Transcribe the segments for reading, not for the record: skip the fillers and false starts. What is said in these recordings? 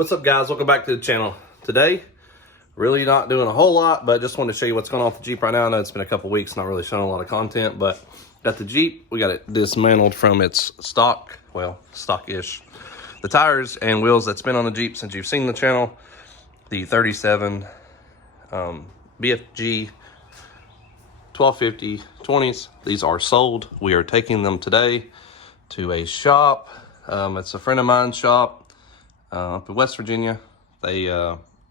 What's up, guys? Welcome back to the channel. Today, really not doing a whole lot, but just wanted to show you what's going on with the Jeep right now. I know it's been a couple weeks, not really showing a lot of content, but got the Jeep. We got it dismantled from its stock, well, stock-ish. The tires and wheels that's been on the Jeep since you've seen the channel, the 37 BFG 1250 20s. These are sold. We are taking them today to a shop. It's a friend of mine's shop up in West Virginia. They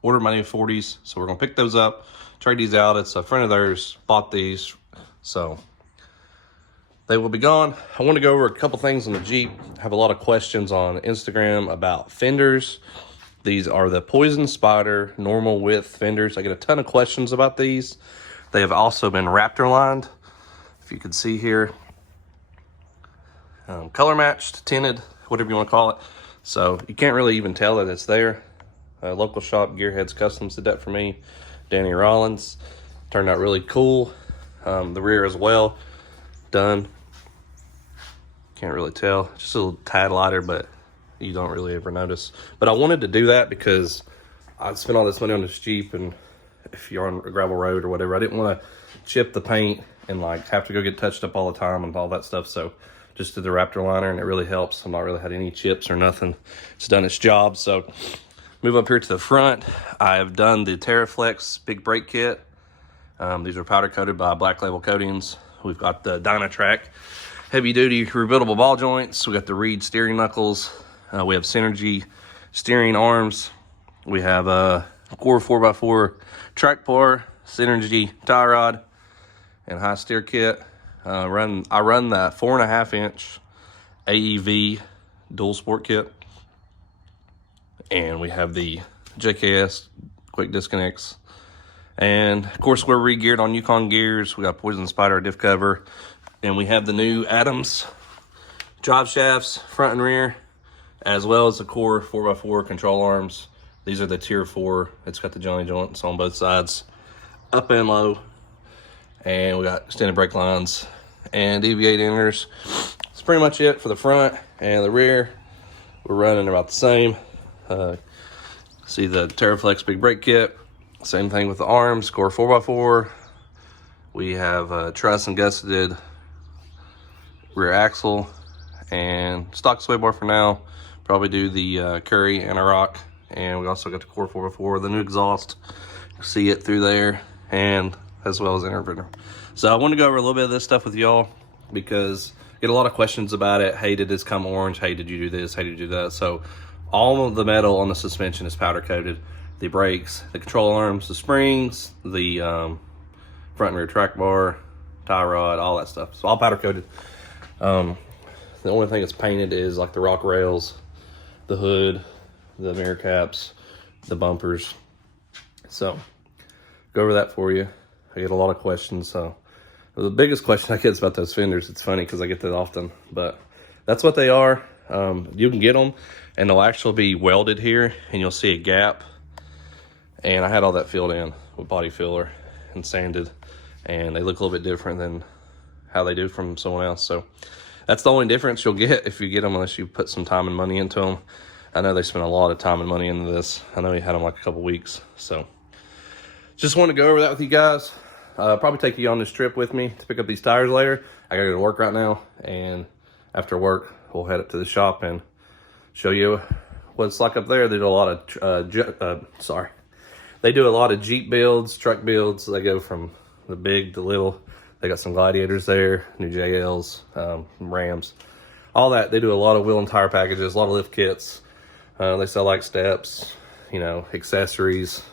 ordered my new 40s, so we're gonna pick those up, trade these out. It's a friend of theirs bought these, so they will be gone. I want to go over a couple things on the Jeep. I have a lot of questions on Instagram about fenders. These are the Poison Spider normal width fenders. I get a ton of questions about these. They have also been Raptor lined, if you can see here. Color matched, tinted, whatever you want to call it. So you can't really even tell that it's there. Local shop, Gearheads Customs, did that for me. Danny Rollins. Turned out really cool. The rear as well, done. Can't really tell. Just a little tad lighter, but you don't really ever notice. But I wanted to do that because I spent all this money on this Jeep, and if you're on a gravel road or whatever, I didn't want to chip the paint and like have to go get touched up all the time and all that stuff. So just did the Raptor liner, and it really helps. I've not really had any chips or nothing. It's done its job. So move up here to the front. I have done the TerraFlex big brake kit. These are powder coated by Black Label Coatings. We've got the Dynatrack heavy duty rebuildable ball joints. We got the Reed steering knuckles. We have Synergy steering arms. We have a Core 4x4 track bar, Synergy tie rod, and high steer kit. I run that 4.5 inch AEV dual sport kit. And we have the JKS quick disconnects. And of course, we're re-geared on Yukon gears. We got Poison Spider diff cover. And we have the new Adams drive shafts, front and rear, as well as the Core 4x4 control arms. These are the tier 4. It's got the Johnny joints on both sides, up and low. And we got extended brake lines and deviate enders. That's pretty much it for the front. And the rear, we're running about the same. See the TerraFlex big brake kit. Same thing with the arms, Core 4x4. We have truss and gusseted rear axle and stock sway bar for now. Probably do the Curry and a rock. And we also got the Core 4x4, the new exhaust. You see it through there, and as well as interpreter. So I want to go over a little bit of this stuff with y'all because I get a lot of questions about it. Hey, did this come orange? Hey, did you do this? Hey, did you do that? So all of the metal on the suspension is powder coated. The brakes, the control arms, the springs, the front and rear track bar, tie rod, all that stuff. So all powder coated. The only thing that's painted is like the rock rails, the hood, the mirror caps, the bumpers. So go over that for you. I get a lot of questions. So the biggest question I get is about those fenders. It's funny because I get that often, but that's what they are. You can get them and they'll actually be welded here, and you'll see a gap. And I had all that filled in with body filler and sanded, and they look a little bit different than how they do from someone else. So that's the only difference you'll get if you get them, unless you put some time and money into them. I know they spent a lot of time and money into this. I know he had them like a couple weeks. So just want to go over that with you guys. Probably take you on this trip with me to pick up these tires later. I gotta go to work right now, and after work we'll head up to the shop and show you what it's like up there. They do a lot of they do a lot of Jeep builds, truck builds. They go from the big to little. They got some Gladiators there, new JLs, Rams, all that. They do a lot of wheel and tire packages, a lot of lift kits. They sell like steps, you know, accessories,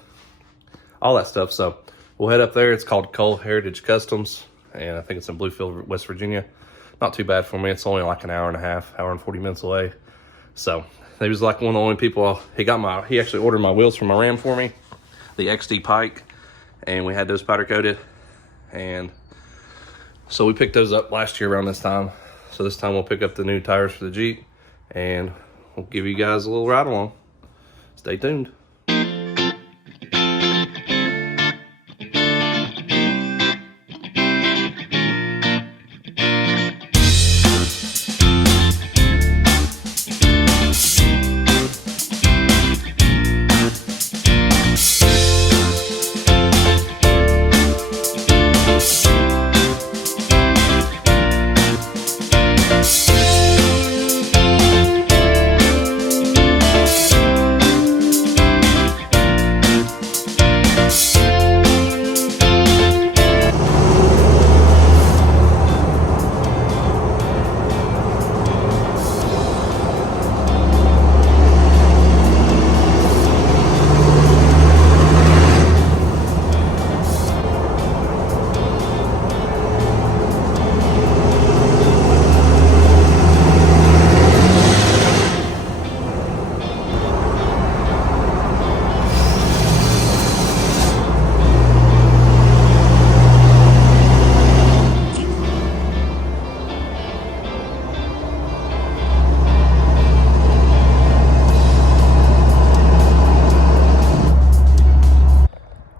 all that stuff. So we'll head up there. It's called Cole Heritage Customs, and I think it's in Bluefield, West Virginia. Not too bad for me. It's only like an hour and a half, hour and 40 minutes away. So he was like one of the only people. He actually ordered my wheels from my Ram for me, the XD Pike, and we had those powder coated. And so we picked those up last year around this time. So this time we'll pick up the new tires for the Jeep, and we'll give you guys a little ride along. Stay tuned.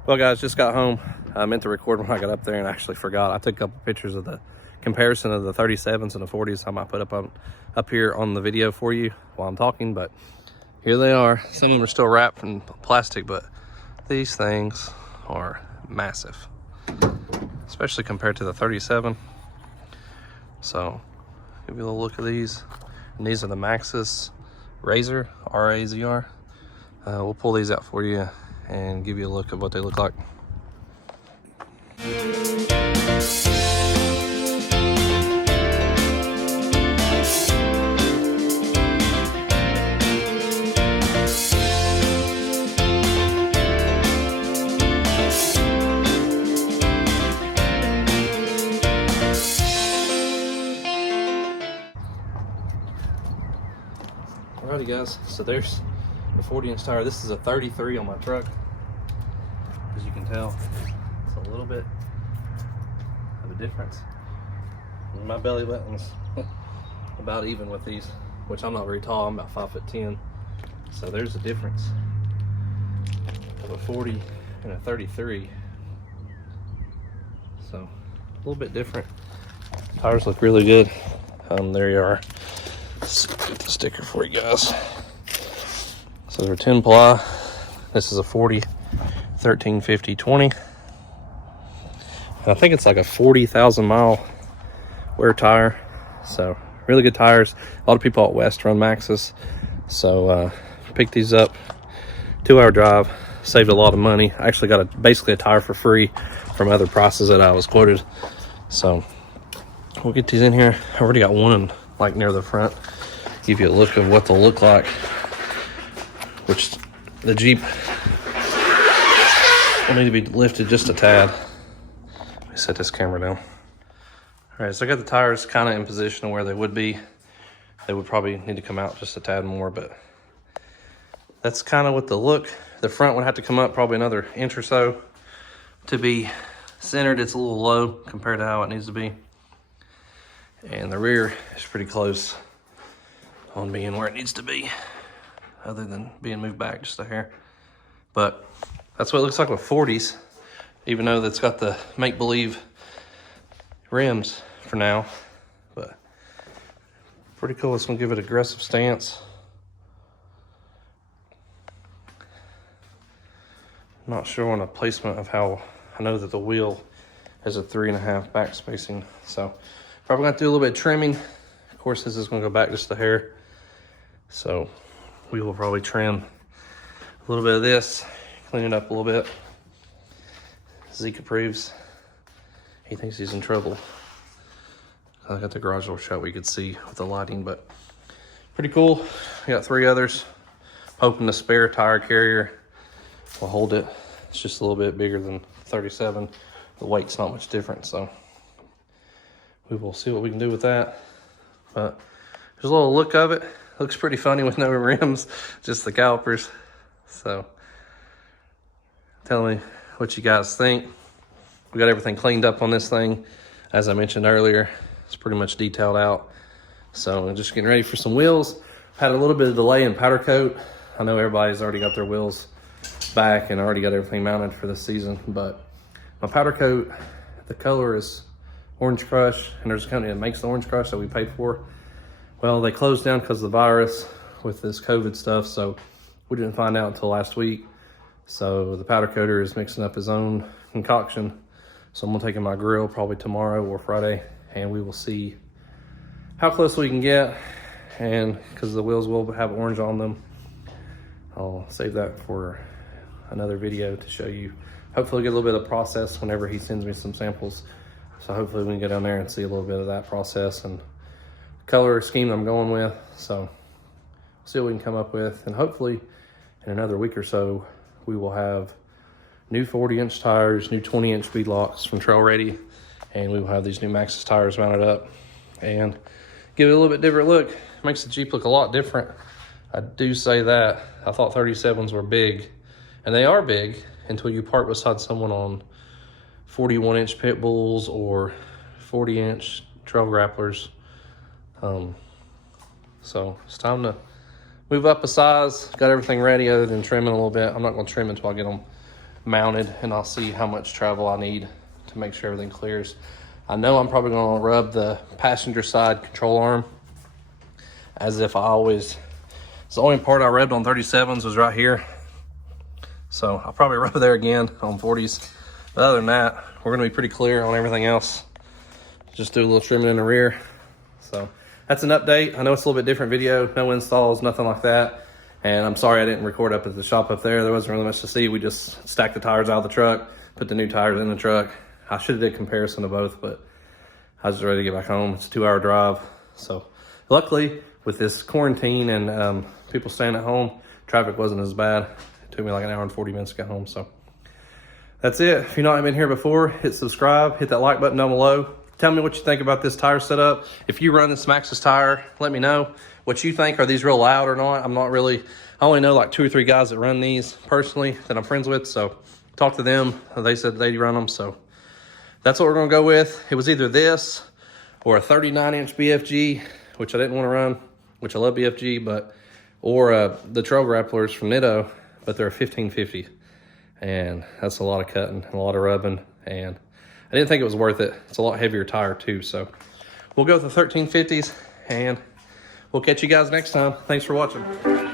Well guys, just got home. I meant to record when I got up there and I actually forgot. I took a couple pictures of the comparison of the 37s and the 40s. I might put up here on the video for you while I'm talking, but here they are. Some of them are still wrapped in plastic, but these things are massive, especially compared to the 37. So give you a little look at these. And these are the Maxxis RAZR, R-A-Z-R. We'll pull these out for you and give you a look at what they look like. Alrighty guys, so there's the 40-inch tire. This is a 33 on my truck. As you can tell, it's a little bit of a difference. And my belly button's about even with these, which I'm not very tall. I'm about 5'10". So there's a difference of a 40 and a 33. So a little bit different. Tires look really good. There you are. Let's get the sticker for you guys. So they're 10 ply. This is a 40 1350 20. And I think it's like a 40,000 mile wear tire. So really good tires. A lot of people out west run Maxxis. So picked these up. 2-hour drive. Saved a lot of money. I actually got basically a tire for free from other prices that I was quoted. So we'll get these in here. I already got one like near the front. Give you a look of what they'll look like. Which the Jeep will need to be lifted just a tad. Let me set this camera down. All right, so I got the tires kind of in position where they would be. They would probably need to come out just a tad more, but that's kind of what the look. The front would have to come up probably another inch or so to be centered. It's a little low compared to how it needs to be. And the rear is pretty close on being where it needs to be, other than being moved back just a hair. But that's what it looks like with 40s, even though that's got the make-believe rims for now. But pretty cool. It's gonna give it an aggressive stance. Not sure on the placement of how. I know that the wheel has a 3.5 back spacing, so probably gonna have to do a little bit of trimming. Of course, this is gonna go back just a hair, so we will probably trim a little bit of this, clean it up a little bit. Zeke approves. He thinks he's in trouble. I got the garage door shut where you could see with the lighting, but pretty cool. We got 3 others. Hoping the spare tire carrier will hold it. It's just a little bit bigger than 37. The weight's not much different, so we will see what we can do with that. But there's a little look of it. Looks pretty funny with no rims, just the calipers. So tell me what you guys think. We got everything cleaned up on this thing. As I mentioned earlier, it's pretty much detailed out. So I'm just getting ready for some wheels. Had a little bit of delay in powder coat. I know everybody's already got their wheels back and already got everything mounted for the season, but my powder coat, the color is Orange Crush, and there's a company that makes the Orange Crush that we paid for. Well, they closed down because of the virus with this COVID stuff, so we didn't find out until last week. So the powder coater is mixing up his own concoction. So I'm gonna take in my grill probably tomorrow or Friday, and we will see how close we can get. And because the wheels will have orange on them, I'll save that for another video to show you. Hopefully get a little bit of process whenever he sends me some samples. So hopefully we can go down there and see a little bit of that process and color scheme I'm going with. So see what we can come up with, and hopefully in another week or so we will have new 40-inch tires, new 20-inch bead locks from Trail Ready, and we will have these new Maxxis tires mounted up and give it a little bit different look. Makes the Jeep look a lot different. I do say that. I thought 37s were big, and they are big until you park beside someone on 41-inch pit bulls or 40-inch trail grapplers. So it's time to move up a size. Got everything ready other than trimming a little bit. I'm not going to trim until I get them mounted, and I'll see how much travel I need to make sure everything clears. I know I'm probably going to rub the passenger side control arm as if I always, it's the only part I rubbed on 37s was right here. So I'll probably rub it there again on 40s. But other than that, we're going to be pretty clear on everything else. Just do a little trimming in the rear. So that's an update. I know it's a little bit different video, no installs, nothing like that. And I'm sorry I didn't record up at the shop up there. There wasn't really much to see. We just stacked the tires out of the truck, put the new tires in the truck. I should have did comparison of both, but I was just ready to get back home. It's a 2-hour drive. So luckily with this quarantine and people staying at home, traffic wasn't as bad. It took me like an hour and 40 minutes to get home. So that's it. If you've not been here before, hit subscribe, hit that like button down below. Tell me what you think about this tire setup. If you run this Maxxis tire, let me know what you think. Are these real loud or not? I'm not really, I only know like 2 or 3 guys that run these personally that I'm friends with. So talk to them. They said they run them. So that's what we're gonna go with. It was either this or a 39-inch BFG, which I didn't want to run, which I love BFG, but, or the Trail Grapplers from Nitto, but they're a 1550. And that's a lot of cutting, a lot of rubbing, and I didn't think it was worth it. It's a lot heavier tire too, so we'll go with the 1350s, and we'll catch you guys next time. Thanks for watching.